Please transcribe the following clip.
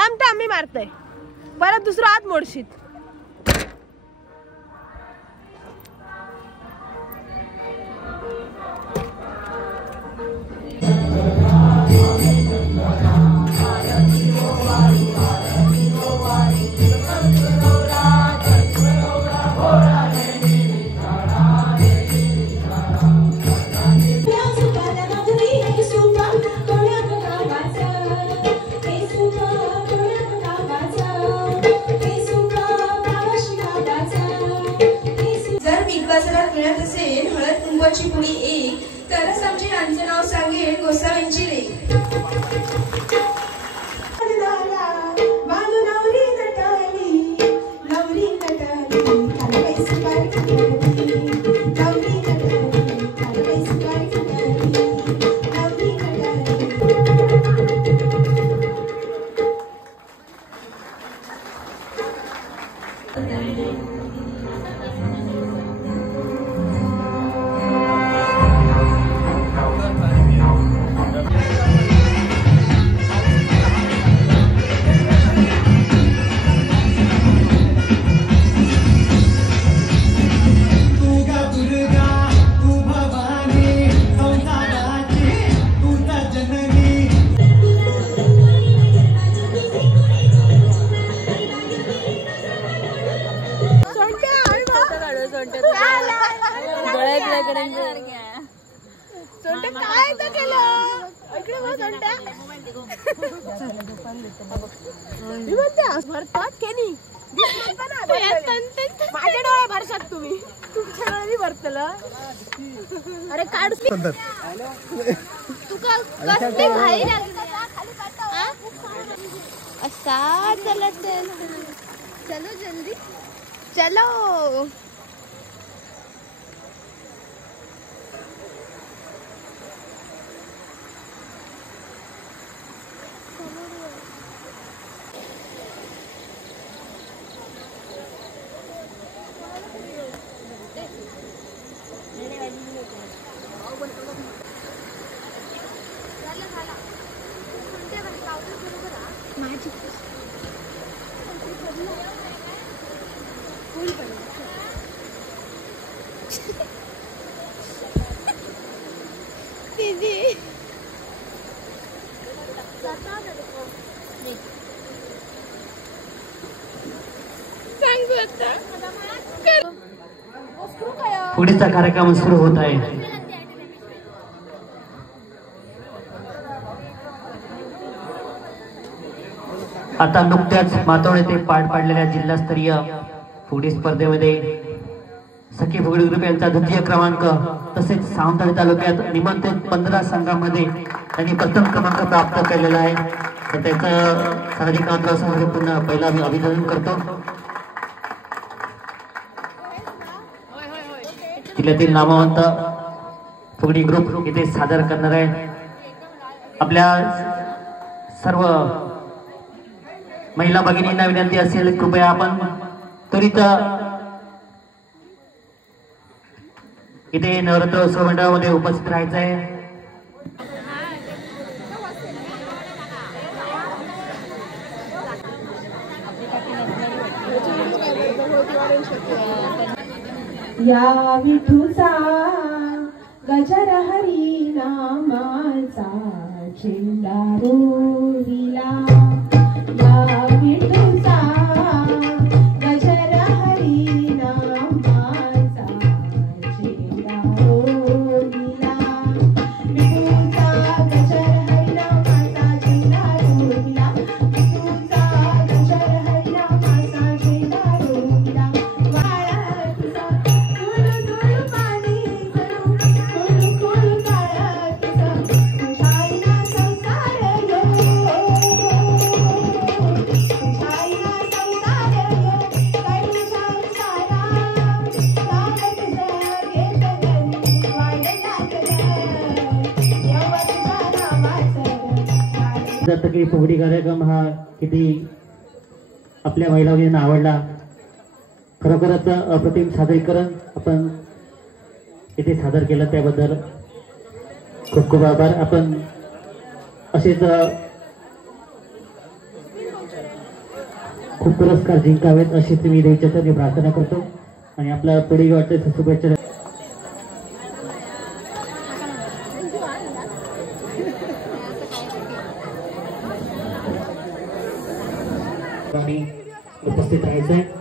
थांब थांब मी मारतोय परत दुसरा हात मोडशीत. हळद कुंकवाची पुडी एक तरच आमचे यांचं नाव सांगेल गोसाव्यांची लेक. माझ्या डोळ्या भरशात तुम्ही तुमच्या डोळ्यानी भरतलं. अरे काढ तुका कसली घाई लागली असा. चलत चलो जल्दी चलो. दीदी पुढचा कार्यक्रम सुरू होत आहे. आता नुकत्याच मातोड येथे पार पाडलेल्या जिल्हास्तरीय फुगडी स्पर्धेमध्ये सखी फुगडी ग्रुप यांचा द्वितीय क्रमांक तसेच सावंतवाडी तालुक्यात निमंत्रित 15 संघांमध्ये त्यांनी प्रथम क्रमांक प्राप्त केलेला आहे. तर त्याचं सामाजिक अंतरासमोर पुन्हा पहिला मी अभिनंदन करतो. जिल्ह्यातील नामवंत फुगडी ग्रुप इथे सादर करणार आहे. आपल्या सर्व महिला भगिनींना विनंती असेल कृपया आपण त्वरित इथे नवरात्रोत्सव मंडळामध्ये उपस्थित राहायचं आहे. या विठूचा गजर हरी नामाचा झेंडा रोविला. या विठूचा गजर हरी नामाचा झेंडा रोविला. विठूचा गजर हरी नामाचा झेंडा रोविला. विठूचा गजर हरी नामाचा झेंडा रोविला. की फुगडी कार्यक्रम हा किती आपल्या महिला भगिनींना आवडला. खरोखरच अप्रतिम सादरीकरण आपण इथे सादर केलं त्याबद्दल खूप खूप आभार. आपण असेच खूप पुरस्कार जिंकावेत अशी मी देवीच्या चरणी प्रार्थना करतो आणि आपल्या पुढील वाटते शुभेच्छा. उपस्थित राहायचंय.